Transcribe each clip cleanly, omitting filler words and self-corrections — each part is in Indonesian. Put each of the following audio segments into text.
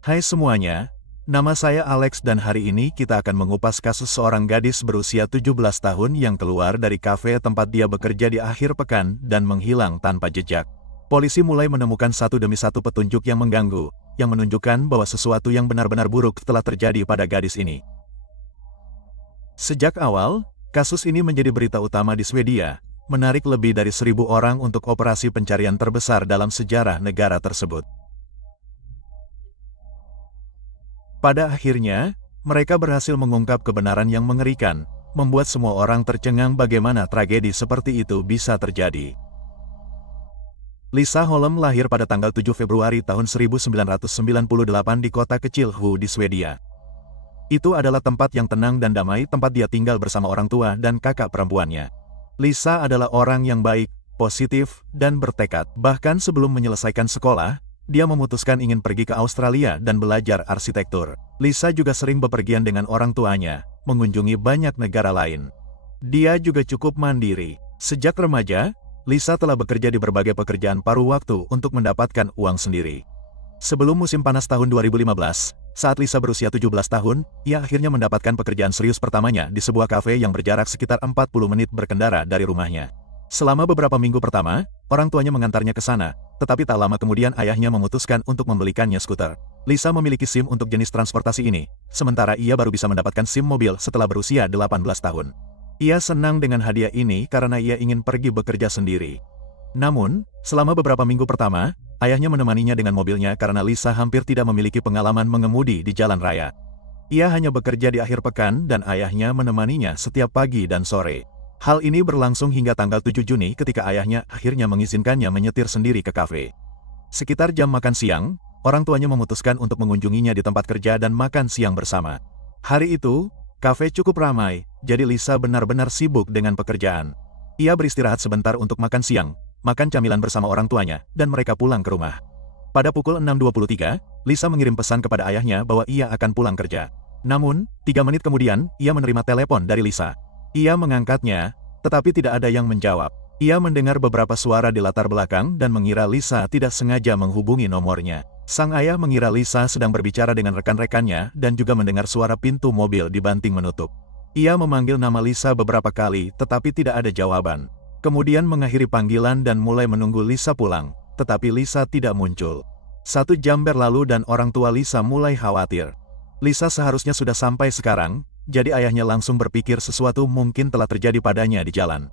Hai semuanya, nama saya Alex dan hari ini kita akan mengupas kasus seorang gadis berusia 17 tahun yang keluar dari kafe tempat dia bekerja di akhir pekan dan menghilang tanpa jejak. Polisi mulai menemukan satu demi satu petunjuk yang mengganggu, yang menunjukkan bahwa sesuatu yang benar-benar buruk telah terjadi pada gadis ini. Sejak awal, kasus ini menjadi berita utama di Swedia, menarik lebih dari 1.000 orang untuk operasi pencarian terbesar dalam sejarah negara tersebut. Pada akhirnya, mereka berhasil mengungkap kebenaran yang mengerikan, membuat semua orang tercengang bagaimana tragedi seperti itu bisa terjadi. Lisa Holm lahir pada tanggal 7 Februari tahun 1998 di kota kecil Hu di Swedia. Itu adalah tempat yang tenang dan damai, tempat dia tinggal bersama orang tua dan kakak perempuannya. Lisa adalah orang yang baik, positif, dan bertekad. Bahkan sebelum menyelesaikan sekolah, dia memutuskan ingin pergi ke Australia dan belajar arsitektur. Lisa juga sering bepergian dengan orang tuanya, mengunjungi banyak negara lain. Dia juga cukup mandiri. Sejak remaja, Lisa telah bekerja di berbagai pekerjaan paruh waktu untuk mendapatkan uang sendiri. Sebelum musim panas tahun 2015, saat Lisa berusia 17 tahun, ia akhirnya mendapatkan pekerjaan serius pertamanya di sebuah kafe yang berjarak sekitar 40 menit berkendara dari rumahnya. Selama beberapa minggu pertama, orang tuanya mengantarnya ke sana, tetapi tak lama kemudian ayahnya memutuskan untuk membelikannya skuter. Lisa memiliki SIM untuk jenis transportasi ini, sementara ia baru bisa mendapatkan SIM mobil setelah berusia 18 tahun. Ia senang dengan hadiah ini karena ia ingin pergi bekerja sendiri. Namun, selama beberapa minggu pertama, ayahnya menemaninya dengan mobilnya karena Lisa hampir tidak memiliki pengalaman mengemudi di jalan raya. Ia hanya bekerja di akhir pekan dan ayahnya menemaninya setiap pagi dan sore. Hal ini berlangsung hingga tanggal 7 Juni ketika ayahnya akhirnya mengizinkannya menyetir sendiri ke kafe. Sekitar jam makan siang, orang tuanya memutuskan untuk mengunjunginya di tempat kerja dan makan siang bersama. Hari itu, kafe cukup ramai, jadi Lisa benar-benar sibuk dengan pekerjaan. Ia beristirahat sebentar untuk makan siang, makan camilan bersama orang tuanya, dan mereka pulang ke rumah. Pada pukul 6.23, Lisa mengirim pesan kepada ayahnya bahwa ia akan pulang kerja. Namun, 3 menit kemudian, ia menerima telepon dari Lisa. Ia mengangkatnya, tetapi tidak ada yang menjawab. Ia mendengar beberapa suara di latar belakang dan mengira Lisa tidak sengaja menghubungi nomornya. Sang ayah mengira Lisa sedang berbicara dengan rekan-rekannya dan juga mendengar suara pintu mobil dibanting menutup. Ia memanggil nama Lisa beberapa kali, tetapi tidak ada jawaban. Kemudian mengakhiri panggilan dan mulai menunggu Lisa pulang, tetapi Lisa tidak muncul. 1 jam berlalu dan orang tua Lisa mulai khawatir. Lisa seharusnya sudah sampai sekarang, jadi ayahnya langsung berpikir sesuatu mungkin telah terjadi padanya di jalan.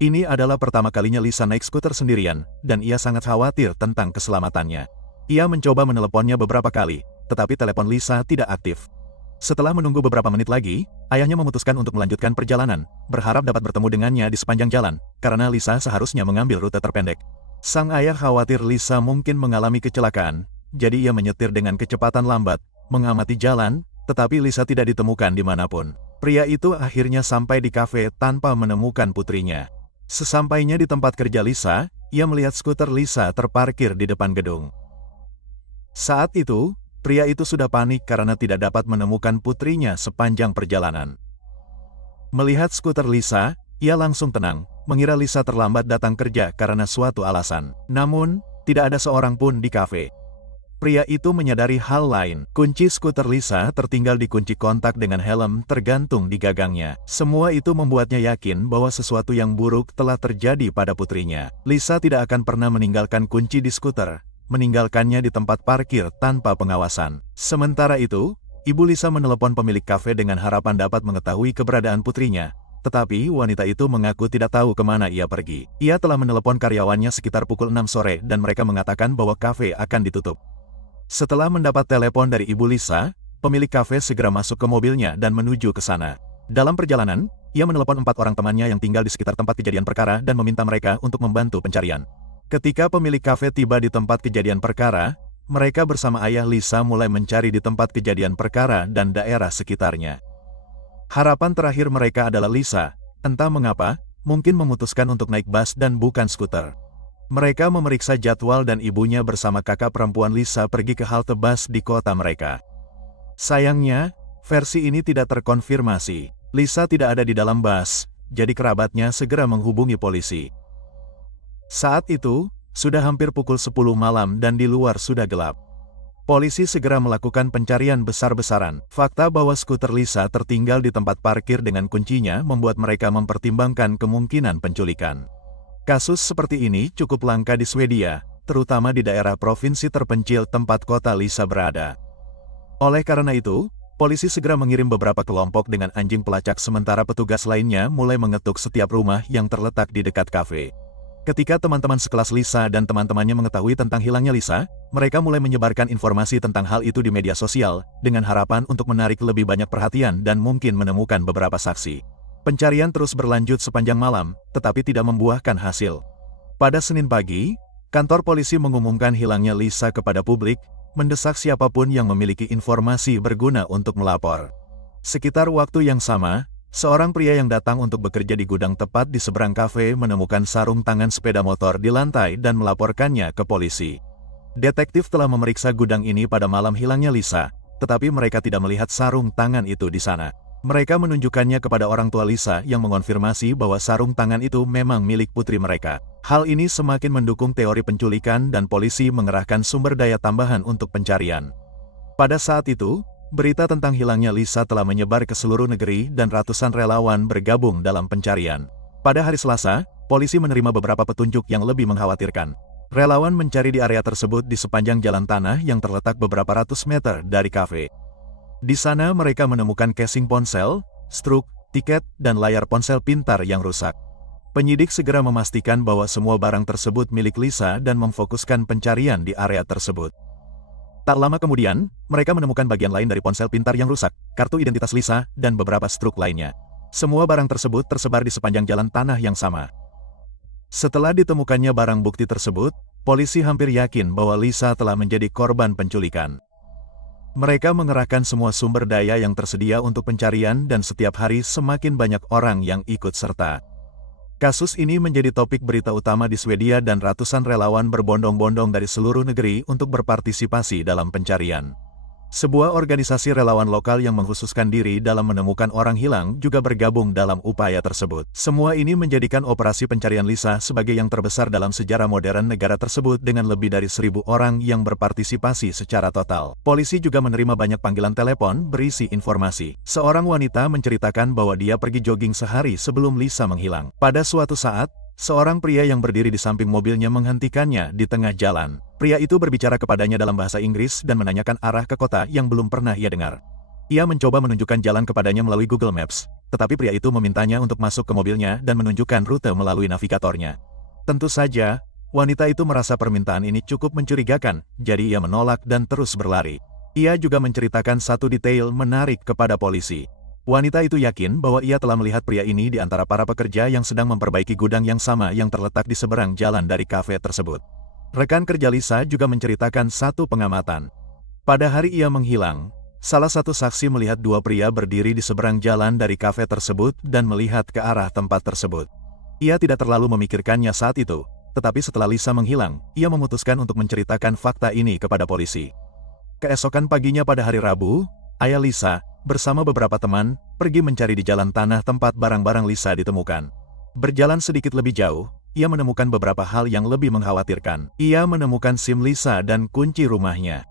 Ini adalah pertama kalinya Lisa naik skuter sendirian, dan ia sangat khawatir tentang keselamatannya. Ia mencoba meneleponnya beberapa kali, tetapi telepon Lisa tidak aktif. Setelah menunggu beberapa menit lagi, ayahnya memutuskan untuk melanjutkan perjalanan, berharap dapat bertemu dengannya di sepanjang jalan, karena Lisa seharusnya mengambil rute terpendek. Sang ayah khawatir Lisa mungkin mengalami kecelakaan, jadi ia menyetir dengan kecepatan lambat, mengamati jalan, tetapi Lisa tidak ditemukan dimanapun. Pria itu akhirnya sampai di kafe tanpa menemukan putrinya. Sesampainya di tempat kerja Lisa, ia melihat skuter Lisa terparkir di depan gedung. Saat itu, pria itu sudah panik karena tidak dapat menemukan putrinya sepanjang perjalanan. Melihat skuter Lisa, ia langsung tenang, mengira Lisa terlambat datang kerja karena suatu alasan. Namun, tidak ada seorang pun di kafe. Pria itu menyadari hal lain. Kunci skuter Lisa tertinggal di kunci kontak dengan helm tergantung di gagangnya. Semua itu membuatnya yakin bahwa sesuatu yang buruk telah terjadi pada putrinya. Lisa tidak akan pernah meninggalkan kunci di skuter, meninggalkannya di tempat parkir tanpa pengawasan. Sementara itu, ibu Lisa menelepon pemilik kafe dengan harapan dapat mengetahui keberadaan putrinya. Tetapi wanita itu mengaku tidak tahu kemana ia pergi. Ia telah menelepon karyawannya sekitar pukul 6 sore dan mereka mengatakan bahwa kafe akan ditutup. Setelah mendapat telepon dari ibu Lisa, pemilik kafe segera masuk ke mobilnya dan menuju ke sana. Dalam perjalanan, ia menelepon 4 orang temannya yang tinggal di sekitar tempat kejadian perkara dan meminta mereka untuk membantu pencarian. Ketika pemilik kafe tiba di tempat kejadian perkara, mereka bersama ayah Lisa mulai mencari di tempat kejadian perkara dan daerah sekitarnya. Harapan terakhir mereka adalah Lisa, entah mengapa, mungkin memutuskan untuk naik bus dan bukan skuter. Mereka memeriksa jadwal dan ibunya bersama kakak perempuan Lisa pergi ke halte bus di kota mereka. Sayangnya, versi ini tidak terkonfirmasi. Lisa tidak ada di dalam bus, jadi kerabatnya segera menghubungi polisi. Saat itu, sudah hampir pukul 10 malam dan di luar sudah gelap. Polisi segera melakukan pencarian besar-besaran. Fakta bahwa skuter Lisa tertinggal di tempat parkir dengan kuncinya membuat mereka mempertimbangkan kemungkinan penculikan. Kasus seperti ini cukup langka di Swedia, terutama di daerah provinsi terpencil tempat kota Lisa berada. Oleh karena itu, polisi segera mengirim beberapa kelompok dengan anjing pelacak sementara petugas lainnya mulai mengetuk setiap rumah yang terletak di dekat kafe. Ketika teman-teman sekelas Lisa dan teman-temannya mengetahui tentang hilangnya Lisa, mereka mulai menyebarkan informasi tentang hal itu di media sosial, dengan harapan untuk menarik lebih banyak perhatian dan mungkin menemukan beberapa saksi. Pencarian terus berlanjut sepanjang malam, tetapi tidak membuahkan hasil. Pada Senin pagi, kantor polisi mengumumkan hilangnya Lisa kepada publik, mendesak siapapun yang memiliki informasi berguna untuk melapor. Sekitar waktu yang sama, seorang pria yang datang untuk bekerja di gudang tepat di seberang kafe menemukan sarung tangan sepeda motor di lantai dan melaporkannya ke polisi. Detektif telah memeriksa gudang ini pada malam hilangnya Lisa, tetapi mereka tidak melihat sarung tangan itu di sana. Mereka menunjukkannya kepada orang tua Lisa yang mengonfirmasi bahwa sarung tangan itu memang milik putri mereka. Hal ini semakin mendukung teori penculikan dan polisi mengerahkan sumber daya tambahan untuk pencarian. Pada saat itu, berita tentang hilangnya Lisa telah menyebar ke seluruh negeri dan ratusan relawan bergabung dalam pencarian. Pada hari Selasa, polisi menerima beberapa petunjuk yang lebih mengkhawatirkan. Relawan mencari di area tersebut di sepanjang jalan tanah yang terletak beberapa ratus meter dari kafe. Di sana mereka menemukan casing ponsel, struk, tiket, dan layar ponsel pintar yang rusak. Penyidik segera memastikan bahwa semua barang tersebut milik Lisa dan memfokuskan pencarian di area tersebut. Tak lama kemudian, mereka menemukan bagian lain dari ponsel pintar yang rusak, kartu identitas Lisa, dan beberapa struk lainnya. Semua barang tersebut tersebar di sepanjang jalan tanah yang sama. Setelah ditemukannya barang bukti tersebut, polisi hampir yakin bahwa Lisa telah menjadi korban penculikan. Mereka mengerahkan semua sumber daya yang tersedia untuk pencarian dan setiap hari semakin banyak orang yang ikut serta. Kasus ini menjadi topik berita utama di Swedia dan ratusan relawan berbondong-bondong dari seluruh negeri untuk berpartisipasi dalam pencarian. Sebuah organisasi relawan lokal yang mengkhususkan diri dalam menemukan orang hilang juga bergabung dalam upaya tersebut. Semua ini menjadikan operasi pencarian Lisa sebagai yang terbesar dalam sejarah modern negara tersebut dengan lebih dari 1.000 orang yang berpartisipasi secara total. Polisi juga menerima banyak panggilan telepon berisi informasi. Seorang wanita menceritakan bahwa dia pergi jogging sehari sebelum Lisa menghilang. Pada suatu saat, seorang pria yang berdiri di samping mobilnya menghentikannya di tengah jalan. Pria itu berbicara kepadanya dalam bahasa Inggris dan menanyakan arah ke kota yang belum pernah ia dengar. Ia mencoba menunjukkan jalan kepadanya melalui Google Maps, tetapi pria itu memintanya untuk masuk ke mobilnya dan menunjukkan rute melalui navigatornya. Tentu saja, wanita itu merasa permintaan ini cukup mencurigakan, jadi ia menolak dan terus berlari. Ia juga menceritakan satu detail menarik kepada polisi. Wanita itu yakin bahwa ia telah melihat pria ini di antara para pekerja yang sedang memperbaiki gudang yang sama yang terletak di seberang jalan dari kafe tersebut. Rekan kerja Lisa juga menceritakan satu pengamatan. Pada hari ia menghilang, salah satu saksi melihat dua pria berdiri di seberang jalan dari kafe tersebut dan melihat ke arah tempat tersebut. Ia tidak terlalu memikirkannya saat itu, tetapi setelah Lisa menghilang, ia memutuskan untuk menceritakan fakta ini kepada polisi. Keesokan paginya pada hari Rabu, ayah Lisa, bersama beberapa teman, pergi mencari di jalan tanah tempat barang-barang Lisa ditemukan. Berjalan sedikit lebih jauh, ia menemukan beberapa hal yang lebih mengkhawatirkan. Ia menemukan SIM Lisa dan kunci rumahnya.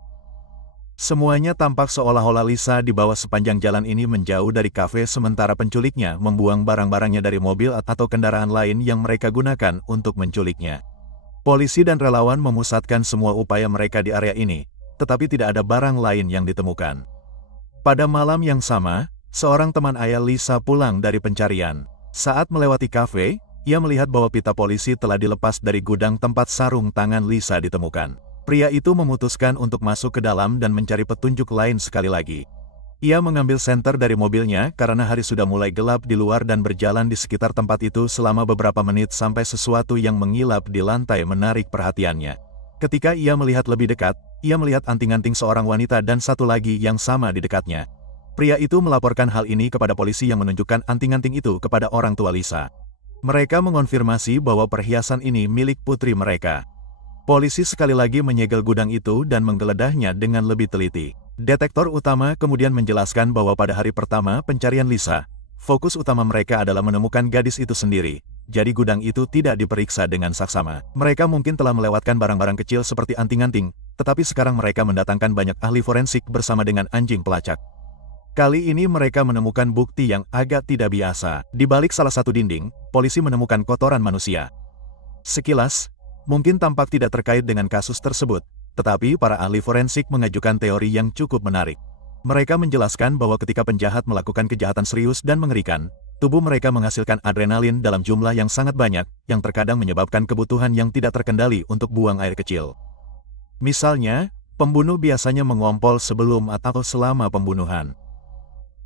Semuanya tampak seolah-olah Lisa dibawa sepanjang jalan ini menjauh dari kafe sementara penculiknya membuang barang-barangnya dari mobil atau kendaraan lain yang mereka gunakan untuk menculiknya. Polisi dan relawan memusatkan semua upaya mereka di area ini, tetapi tidak ada barang lain yang ditemukan. Pada malam yang sama, seorang teman ayah Lisa pulang dari pencarian. Saat melewati kafe, ia melihat bahwa pita polisi telah dilepas dari gudang tempat sarung tangan Lisa ditemukan. Pria itu memutuskan untuk masuk ke dalam dan mencari petunjuk lain sekali lagi. Ia mengambil senter dari mobilnya karena hari sudah mulai gelap di luar dan berjalan di sekitar tempat itu selama beberapa menit sampai sesuatu yang mengilap di lantai menarik perhatiannya. Ketika ia melihat lebih dekat, ia melihat anting-anting seorang wanita dan satu lagi yang sama di dekatnya. Pria itu melaporkan hal ini kepada polisi yang menunjukkan anting-anting itu kepada orang tua Lisa. Mereka mengonfirmasi bahwa perhiasan ini milik putri mereka. Polisi sekali lagi menyegel gudang itu dan menggeledahnya dengan lebih teliti. Detektor utama kemudian menjelaskan bahwa pada hari pertama pencarian Lisa, fokus utama mereka adalah menemukan gadis itu sendiri, jadi gudang itu tidak diperiksa dengan saksama. Mereka mungkin telah melewatkan barang-barang kecil seperti anting-anting, tetapi sekarang mereka mendatangkan banyak ahli forensik bersama dengan anjing pelacak. Kali ini mereka menemukan bukti yang agak tidak biasa. Di balik salah satu dinding, polisi menemukan kotoran manusia. Sekilas, mungkin tampak tidak terkait dengan kasus tersebut, tetapi para ahli forensik mengajukan teori yang cukup menarik. Mereka menjelaskan bahwa ketika penjahat melakukan kejahatan serius dan mengerikan, tubuh mereka menghasilkan adrenalin dalam jumlah yang sangat banyak, yang terkadang menyebabkan kebutuhan yang tidak terkendali untuk buang air kecil. Misalnya, pembunuh biasanya mengompol sebelum atau selama pembunuhan.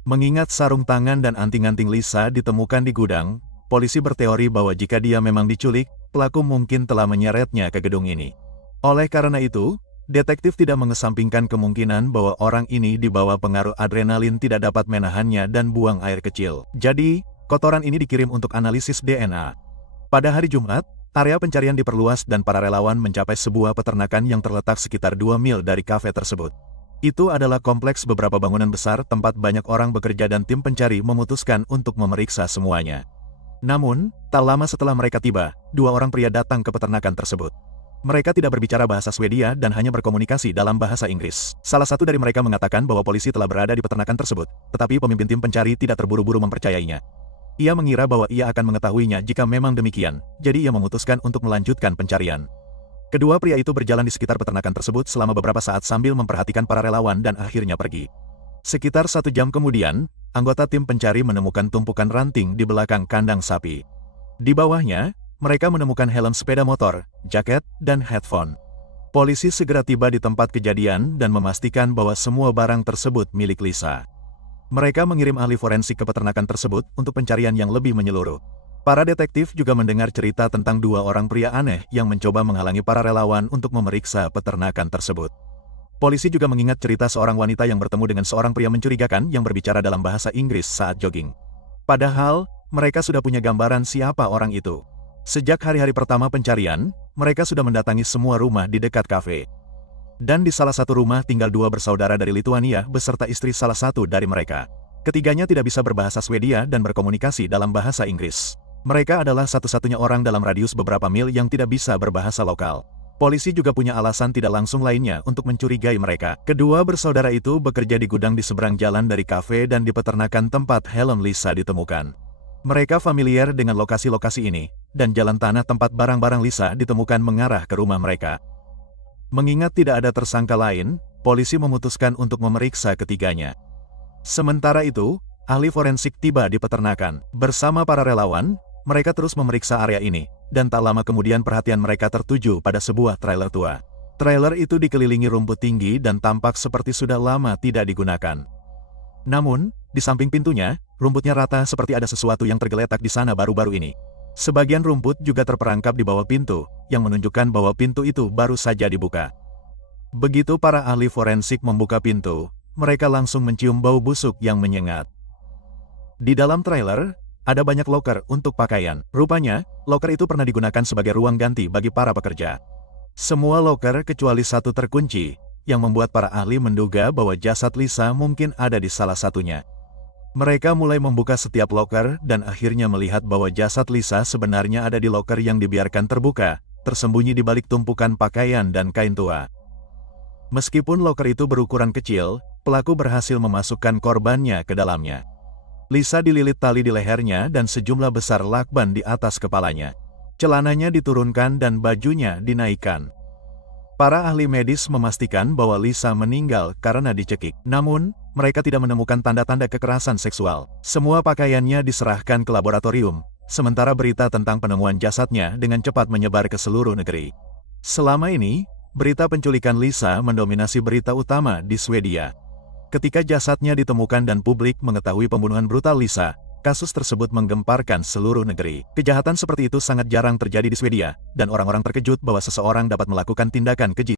Mengingat sarung tangan dan anting-anting Lisa ditemukan di gudang, polisi berteori bahwa jika dia memang diculik, pelaku mungkin telah menyeretnya ke gedung ini. Oleh karena itu, detektif tidak mengesampingkan kemungkinan bahwa orang ini di bawah pengaruh adrenalin tidak dapat menahannya dan buang air kecil. Jadi, kotoran ini dikirim untuk analisis DNA. Pada hari Jumat, area pencarian diperluas dan para relawan mencapai sebuah peternakan yang terletak sekitar 2 mil dari kafe tersebut. Itu adalah kompleks beberapa bangunan besar tempat banyak orang bekerja dan tim pencari memutuskan untuk memeriksa semuanya. Namun, tak lama setelah mereka tiba, 2 orang pria datang ke peternakan tersebut. Mereka tidak berbicara bahasa Swedia dan hanya berkomunikasi dalam bahasa Inggris. Salah satu dari mereka mengatakan bahwa polisi telah berada di peternakan tersebut, tetapi pemimpin tim pencari tidak terburu-buru mempercayainya. Ia mengira bahwa ia akan mengetahuinya jika memang demikian, jadi ia memutuskan untuk melanjutkan pencarian. Kedua pria itu berjalan di sekitar peternakan tersebut selama beberapa saat sambil memperhatikan para relawan dan akhirnya pergi. Sekitar 1 jam kemudian, anggota tim pencari menemukan tumpukan ranting di belakang kandang sapi. Di bawahnya, mereka menemukan helm sepeda motor, jaket, dan headphone. Polisi segera tiba di tempat kejadian dan memastikan bahwa semua barang tersebut milik Lisa. Mereka mengirim ahli forensik ke peternakan tersebut untuk pencarian yang lebih menyeluruh. Para detektif juga mendengar cerita tentang 2 orang pria aneh yang mencoba menghalangi para relawan untuk memeriksa peternakan tersebut. Polisi juga mengingat cerita seorang wanita yang bertemu dengan seorang pria mencurigakan yang berbicara dalam bahasa Inggris saat jogging. Padahal, mereka sudah punya gambaran siapa orang itu. Sejak hari-hari pertama pencarian, mereka sudah mendatangi semua rumah di dekat kafe. Dan di salah satu rumah tinggal 2 bersaudara dari Lituania beserta istri salah satu dari mereka. Ketiganya tidak bisa berbahasa Swedia dan berkomunikasi dalam bahasa Inggris. Mereka adalah satu-satunya orang dalam radius beberapa mil yang tidak bisa berbahasa lokal. Polisi juga punya alasan tidak langsung lainnya untuk mencurigai mereka. Kedua bersaudara itu bekerja di gudang di seberang jalan dari kafe dan di peternakan tempat helm Lisa ditemukan. Mereka familiar dengan lokasi-lokasi ini, dan jalan tanah tempat barang-barang Lisa ditemukan mengarah ke rumah mereka. Mengingat tidak ada tersangka lain, polisi memutuskan untuk memeriksa ketiganya. Sementara itu, ahli forensik tiba di peternakan. Bersama para relawan, mereka terus memeriksa area ini, dan tak lama kemudian perhatian mereka tertuju pada sebuah trailer tua. Trailer itu dikelilingi rumput tinggi dan tampak seperti sudah lama tidak digunakan. Namun, di samping pintunya, rumputnya rata seperti ada sesuatu yang tergeletak di sana baru-baru ini. Sebagian rumput juga terperangkap di bawah pintu, yang menunjukkan bahwa pintu itu baru saja dibuka. Begitu para ahli forensik membuka pintu, mereka langsung mencium bau busuk yang menyengat. Di dalam trailer, ada banyak loker untuk pakaian. Rupanya, loker itu pernah digunakan sebagai ruang ganti bagi para pekerja. Semua loker kecuali satu terkunci, yang membuat para ahli menduga bahwa jasad Lisa mungkin ada di salah satunya. Mereka mulai membuka setiap loker dan akhirnya melihat bahwa jasad Lisa sebenarnya ada di loker yang dibiarkan terbuka, tersembunyi di balik tumpukan pakaian dan kain tua. Meskipun loker itu berukuran kecil, pelaku berhasil memasukkan korbannya ke dalamnya. Lisa dililit tali di lehernya dan sejumlah besar lakban di atas kepalanya. Celananya diturunkan dan bajunya dinaikkan. Para ahli medis memastikan bahwa Lisa meninggal karena dicekik. Namun, mereka tidak menemukan tanda-tanda kekerasan seksual. Semua pakaiannya diserahkan ke laboratorium, sementara berita tentang penemuan jasadnya dengan cepat menyebar ke seluruh negeri. Selama ini, berita penculikan Lisa mendominasi berita utama di Swedia. Ketika jasadnya ditemukan dan publik mengetahui pembunuhan brutal Lisa, kasus tersebut menggemparkan seluruh negeri. Kejahatan seperti itu sangat jarang terjadi di Swedia, dan orang-orang terkejut bahwa seseorang dapat melakukan tindakan keji.